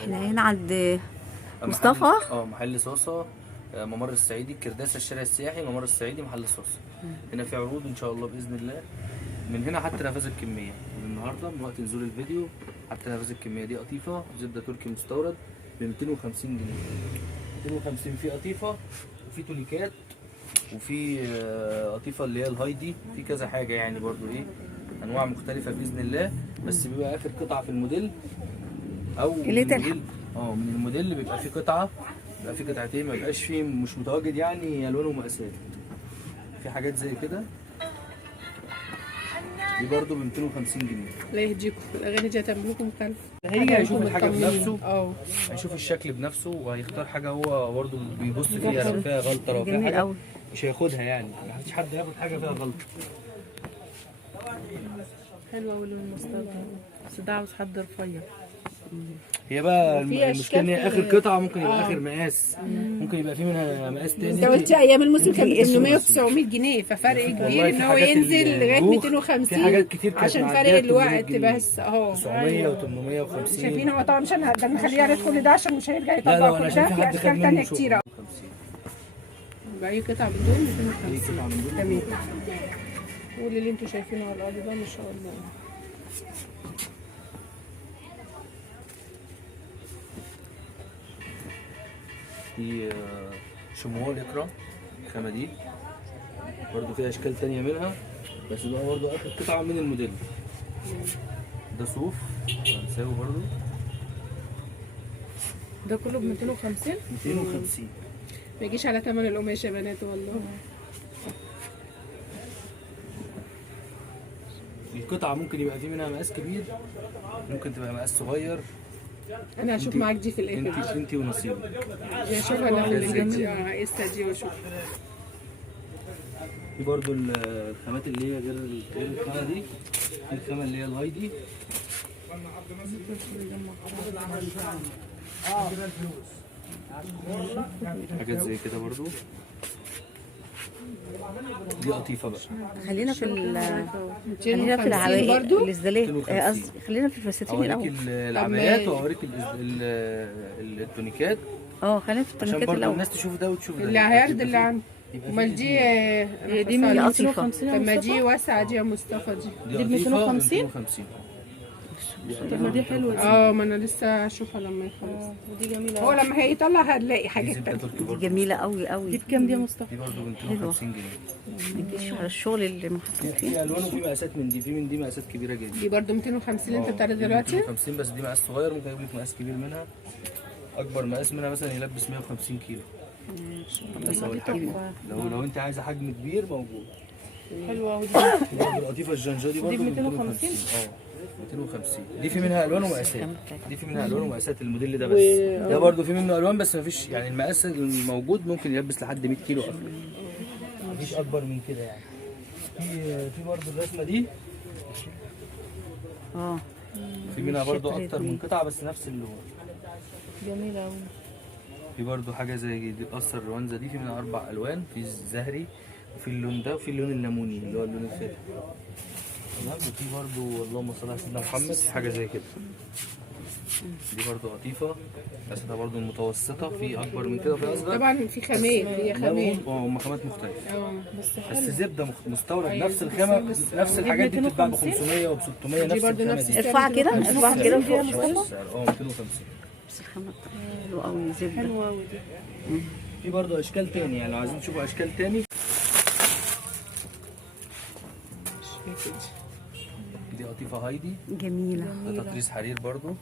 احنا هنا عند مصطفى. محل صوصه، ممر الصعيدي، الكرداسه، الشارع السياحي، ممر الصعيدي، محل صوصه. هنا في عروض ان شاء الله باذن الله من هنا حتى نفاذ الكميه من النهارده، من وقت نزول الفيديو حتى نفاذ الكميه. دي قطيفه زبده تركي مستورد ب 250 جنيه. 250 في قطيفه وفي توليكات وفي قطيفه اللي هي الهايدي، في كذا حاجه يعني برضو ايه انواع مختلفه باذن الله. بس بيبقى اخر قطعه في الموديل او من الموديل من الموديل اللي بيبقى فيه قطعه، بيبقى فيه قطعتين، ما بيبقاش فيه مش متواجد يعني الوان ومقاسات. في حاجات زي كده دي برضو ب 250 جنيه. لا يهديكم الاغاني دي هتعمل لكم مكلف. هي هيشوف الحاجه بنفسه، هيشوف الشكل بنفسه وهيختار حاجه هو برضو بيبص فيها لو فيها غلطه، لو فيها حاجه مش هياخدها يعني. ما فيش حد ياخد حاجه فيها غلطه. حلوه قوي المستورد بس ده عاوز حد رفيع. هي بقى المشكله ان هي اخر قطعه، ممكن يبقى اخر مقاس، ممكن يبقى في منها مقاس تاني. انت قلت ايام الموسم كان 800 و900 جنيه، ففرق كبير ان هو ينزل لغايه 250. في حاجات كتير عشان فرق الوقت بس اهو 900 و850. شايفين هو طبعا مش هنقدر نخليه يعرض كل ده عشان مش هيرجع يطبق كل ده، في اشكال ثانيه كتيره. يبقى اي قطعه من دول 250. تمام. واللي انتوا شايفينه على الارض ده ما شاء الله. في شموع الاكرام الخامه دي برضو فيها اشكال تانية منها، بس ده برضو اخر قطعه من الموديل. ده صوف فرنساوي برضو، ده كله ب 250. 250 ما يجيش على ثمن القماش يا بنات والله. القطعه ممكن يبقى في منها مقاس كبير، ممكن تبقى مقاس صغير. انا هشوف معاك دي في الاخر. انت ونصيبك. هشوف انا في الاخر قيسها دي واشوف. في برضو الخامات اللي هي غير الخامه دي، الخامه اللي هي الهايدي. حاجات زي كده برضو. دي قطيفه بقى. خلينا في العواقب برضو الازدالات، قصدي خلينا في الفساتين الاول. اوريك العبايات واوريك التونيكات. خلينا في التونيكات الاول برضو الناس تشوف ده وتشوف ده. اللي هيرد اللي عندي. امال دي من قطيفه. طب ما دي واسعه دي يا مصطفى. دي ب 250. دي حلوه دي. ما انا لسه هشوفها لما يخلص. ودي جميله. هو لما هيطلع هتلاقي حاجات تانية. دي جميله قوي قوي. دي بكام دي يا مصطفى؟ دي برضه ب 250 جنيه. ما تجيش على الشغل اللي محطوط فيه. في الوان وفي مقاسات من دي، في مقاسات كبيره جدا. دي برضه 250 اللي انت بتعرض دلوقتي؟ 250 بس دي مقاس صغير، ممكن اجيب لك مقاس كبير منها. اكبر مقاس منها مثلا يلبس 150 كيلو. لو انت عايزه حجم كبير موجود. حلوه قوي دي. برضه القطيفه الجنجه دي برضه 250. 250. دي في منها الوان ومقاسات. دي في منها الوان ومقاسات الموديل ده بس. ده برضه في منه الوان بس مفيش يعني المقاس الموجود ممكن يلبس لحد 100 كيلو اكتر. مفيش اكبر من كده يعني. في برضه الرسمه دي. في منها برضه اكتر من قطعه بس نفس اللون. جميله قوي. في برضه حاجه زي دي قصر الروانزه دي، في منها 4 الوان، في الزهري وفي اللون ده وفي اللون الليموني اللي هو اللون الفاتح. تمام. وفي برضه اللهم صل على سيدنا محمد حاجه زي كده. دي برضه قطيفه بس ده برضه المتوسطه، في اكبر من كده وفي اصغر. طبعا في خامات، هي خامات. هم خامات مختلفه. بس زبده مستورد. نفس الخامه نفس الحاجات دي بتتباع ب 500 وب 600 نفس الخامه دي. ارفعها كده ارفعها كده فوق. 250. بس الخامه حلوه قوي زبده. حلوه قوي دي. في برضه اشكال تاني يعني لو عايزين تشوفوا اشكال تاني. دي قطيفه هايدي جميله. ده تطريز حرير برضو.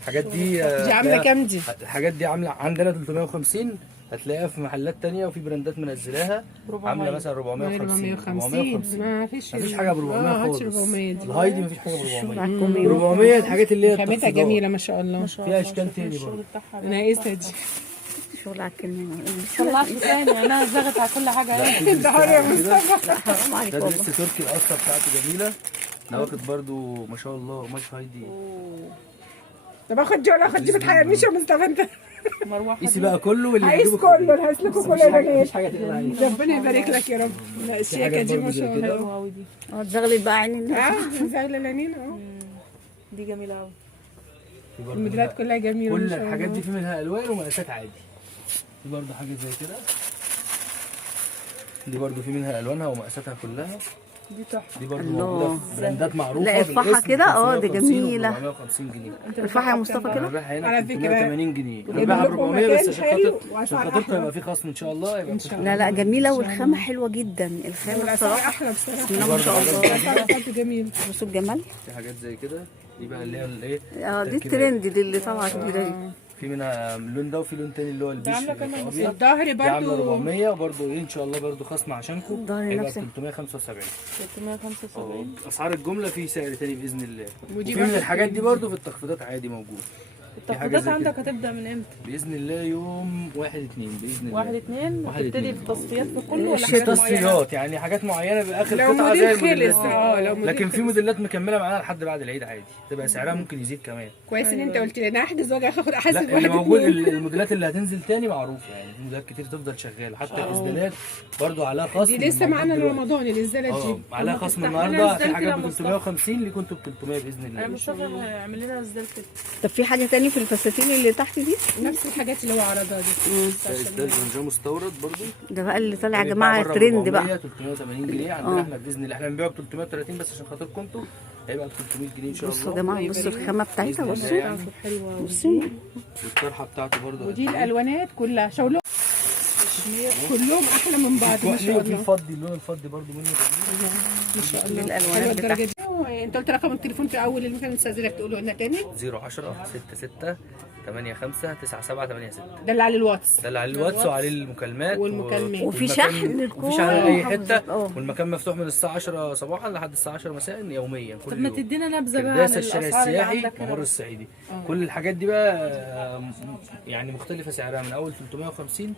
الحاجات دي عامله كام دي؟ الحاجات دي عامله عندنا 350، هتلاقيها في محلات تانية وفي براندات منزلاها عامله مثلا 450. ما فيش حاجه ب 400 خالص. الهايدي ما فيش حاجه ب 400. 400 400 الحاجات اللي هي خامتها جميله ما شاء الله. فيها اشكال تاني برضو. انا قايسها دي. شغل على الكلمه طلعت ثاني انا زغت على كل حاجه. انت حر يا مصطفى. لا حرام عليك ده والله. لسه تركي القصه بتاعته جميله. انا واخد برضو ما شاء الله قماش هايدي. طب اخد دي ولا اخد دي؟ ما تحيرنيش يا مصطفى انت. مروحه قيسي بقى كله واللي عايز يعجبك كله. انا هسلكه كله. مفيش حاجه تقلق عليها. ربنا يبارك لك يا رب. لا الشياكه دي ما شاء الله. حلوه قوي دي. اتزغلت بقى عيني. زغلة العينين دي جميله قوي. في برضه الموديلات كلها جميله. كل الحاجات دي في منها الوان ومقاسات عادي. في برضه حاجه زي كده، دي برضه في منها الوانها ومقاساتها كلها. دي تحفه. دي برضه موجوده في براندات معروفه. لا ارفعها كده، دي جميله. 450 جنيه. ارفعها يا مصطفى كده. انا ببيعها هنا على ب فكرة 380 جنيه. انا جايب ببيعها ب لكم 400 بس مكان عشان حلو عشان وأسعار خاطركم أحلى. يبقى في خصم ان شاء الله. يبقى لا لا جميله والخامه حلوه جدا، الخامه والاسعار بصراحه احلى بصراحه. لا ما شاء الله. الاسعار بتاعته جميل. بصوا الجمال. في حاجات زي كده، دي بقى اللي هي الايه، دي الترند دي اللي طالعه جديده دي. في منها اللون ده وفي لون تاني اللي هو البيش الابيض. الظهر دي عامله برضو 400 وبرضه ايه ان شاء الله برضه خصم عشانكم. الظهر هيبقى نفسه. 375. 375. اسعار الجمله في سعر تاني باذن الله. ودي وفي من برضه الحاجات دي برضه في التخفيضات عادي موجود. في حاجة التخفيضات زي عندك كده. هتبدا من امتى؟ باذن الله يوم 1/2 باذن الله. 1/2 واحد هتبتدي اتنين. في تصفيات في كله ولا مش حاجات معينه؟ تصفيات يعني حاجات معينه باخر لو قطعه زي موديل الموديلات خلص دي. لو موديل لكن في خلص. موديلات مكمله معانا لحد بعد العيد عادي، تبقى سعرها ممكن يزيد كمان. كويس ان انت قلت لي انا هحجز واجي اخد لا احاسب اللي واحد موجود اتنين. الموديلات اللي هتنزل تاني معروفه، يعني في موديلات كتير تفضل شغاله، حتى الازدالات برضو عليها خصم. دي لسه معانا موجود دلوقتي. رمضان الازاله دي. عليها خصم تفتح لنا النهارده، في إزدال حاجات كده ب يا مصطفى. 350 ليكوا انتوا ب 300 باذن يا الله. مصطفى هيعمل لنا ازدال كده. طب في حاجه تاني في الفساتين اللي تحت دي؟ نفس الحاجات اللي هو عرضها دي. ده زنجان مستورد برضو. ده بقى اللي طالع يا بيتباع جماعه بره ترند 400 بقى. 380 جنيه عندنا احنا باذن الله. احنا بنبيعه ب 330 بس عشان خاطركم انتوا هيبقى ب 300 جنيه ان شاء الله. بصوا يا جماعه، بصوا الخامه بتاعتها، بإذن الله بصوا يعني. حلوه بصوا. والطرحه بتاعته برضو ودي الالوانات كلها شاولهم كلهم احلى من بعض ما شاء وفي الله. الفضي، اللون الفضي برضو منه جميل. ما شاء الله. الألوانات حلوة بتاعتها. الدرجه دي. انت قلت رقم التليفون في اول المكان، نستاذنك تقوله لنا تاني. 010 66 85 97 86. ده اللي على الواتس. ده اللي عليه الواتس وعليه المكالمات والمكالمات. وفي والمكان- شحن لكل وفي شحن اي محافظة. حته. والمكان مفتوح من الساعه 10 صباحا لحد الساعه 10 مساء يوميا كل طب ما يوم. تدينا نبذه بقى عن كرداسه الشارع الاسعار اللي السياحي عندك ممر هنا. الصعيدي. كل الحاجات دي بقى يعني مختلفه سعرها من اول 350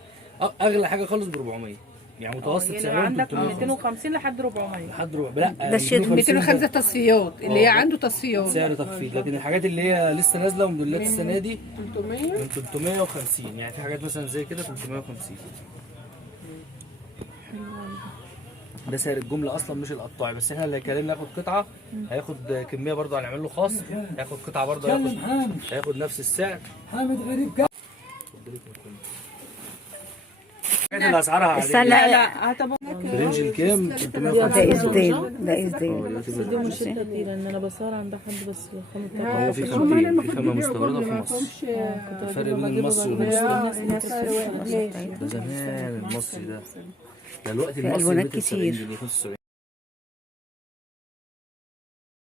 اغلى حاجه خالص ب 400 يعني متوسط يعني سعرها عندك من 350 250 لحد 400. لحد ربع. لا ده الشتوي. 205 تصفيات اللي هي عنده تصفيات. سعر تخفيض. لكن الحاجات اللي هي لسه نازله وموديلات السنه دي 300. من 350 يعني في حاجات مثلا زي كده 350. ده سعر الجمله اصلا مش القطاعي، بس احنا اللي هيكلمنا ياخد قطعه هياخد كميه برضه هنعمل له خاص، هياخد قطعه برضه هياخد نفس السعر. حامد غريب الحاجات اللي اسعارها عاليه. استنى، لا هتبقى في رينج الكام؟ ده 350. اسدال، ده اسدال. دي مشكله كتير ان انا بسهر عند حد بس هو في هم هنا خامتين، في المفروض خامه بيبيعوا مستورده جملة، في ما مصر. فيهمش الفرق بين المصري والمستورد ناس ده زمان المصري ده. دلوقتي في المصري ألوانات ب 70 كتير. جنيه 75